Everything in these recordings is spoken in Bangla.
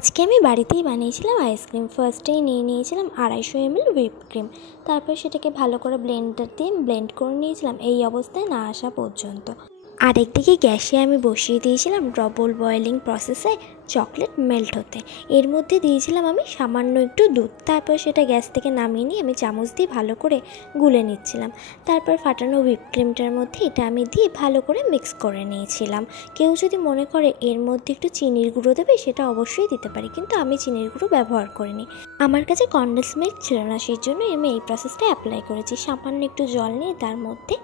আজকে আমি বাড়িতেই বানিয়েছিলাম আইসক্রিম। ফার্স্টেই নিয়েছিলাম 250 ml হুইপ ক্রিম। তারপর সেটাকে ভালো করে ব্লেন্ডার দিয়ে ব্লেন্ড করে নিয়েছিলাম এই অবস্থায় না আসা পর্যন্ত। আরেকদিকে গ্যাসে আমি বসিয়ে দিয়েছিলাম ডবল বয়েলিং প্রসেসে চকলেট মেল্ট হতে। এর মধ্যে দিয়েছিলাম আমি সামান্য একটু দুধ। তারপর সেটা গ্যাস থেকে নামিয়ে নিয়ে আমি চামচ দিয়ে ভালো করে গুলে নিচ্ছিলাম। তারপর ফাটানো হুইপ ক্রিমটার মধ্যে এটা আমি দিয়ে ভালো করে মিক্স করে নিয়েছিলাম। কেউ যদি মনে করে এর মধ্যে একটু চিনির গুঁড়ো দেবে সেটা অবশ্যই দিতে পারি, কিন্তু আমি চিনির গুঁড়ো ব্যবহার করিনি। আমার কাছে কনডেন্স মিল্ক ছিল না, সেই জন্য আমি এই প্রসেসটা অ্যাপ্লাই করেছি। সামান্য একটু জল নিয়ে তার মধ্যে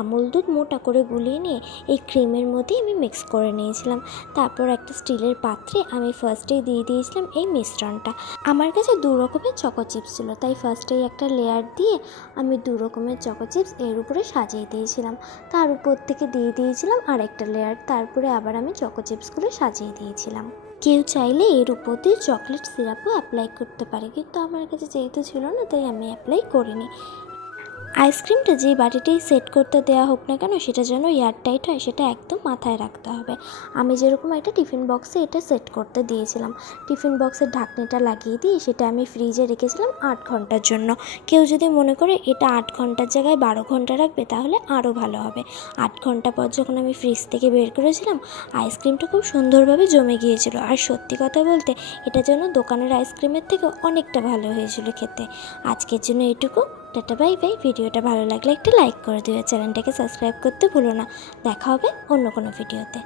আমুল দুধ মোটা করে গুলিয়ে নিয়ে এই ক্রিমের মধ্যেই আমি মিক্স করে নিয়েছিলাম। তারপর একটা স্টিলের পাত্রে আমি ফার্স্টেই দিয়ে দিয়েছিলাম এই মিশ্রণটা। আমার কাছে 2 রকমের চকো চিপস ছিল, তাই ফার্স্টেই একটা লেয়ার দিয়ে আমি 2 রকমের চকো চিপস এর উপরে সাজিয়ে দিয়েছিলাম। তার উপর থেকে দিয়ে দিয়েছিলাম আরেকটা লেয়ার। তারপরে আবার আমি চকো চিপসগুলো সাজিয়ে দিয়েছিলাম। কেউ চাইলে এর উপর দিয়ে চকলেট সিরাপও অ্যাপ্লাই করতে পারে, কিন্তু আমার কাছে যেহেতু ছিল না তাই আমি অ্যাপ্লাই করিনি। আইসক্রিমটা যে বাটিতেই সেট করতে দেওয়া হোক না কেন সেটা যেন এয়ারটাইট হয় সেটা একদম মাথায় রাখতে হবে। আমি যেরকম একটা টিফিন বক্সে এটা সেট করতে দিয়েছিলাম। টিফিন বক্সের ঢাকনিটা লাগিয়ে দিয়ে সেটা আমি ফ্রিজে রেখেছিলাম 8 ঘন্টার জন্য। কেউ যদি মনে করে এটা 8 ঘন্টার জায়গায় 12 ঘন্টা রাখবে তাহলে আরও ভালো হবে। 8 ঘন্টা পর যখন আমি ফ্রিজ থেকে বের করেছিলাম আইসক্রিমটা খুব সুন্দরভাবে জমে গিয়েছিল। আর সত্যি কথা বলতে এটা যেন দোকানের আইসক্রিমের থেকে অনেকটা ভালো হয়েছিল খেতে। আজকের জন্য এইটুকু। Tata bye bye. ভিডিওটা ভালো লাগলে একটা লাইক করে দিও, চ্যানেলটাকে সাবস্ক্রাইব করতে ভুলো না। দেখা হবে অন্য কোনো ভিডিওতে।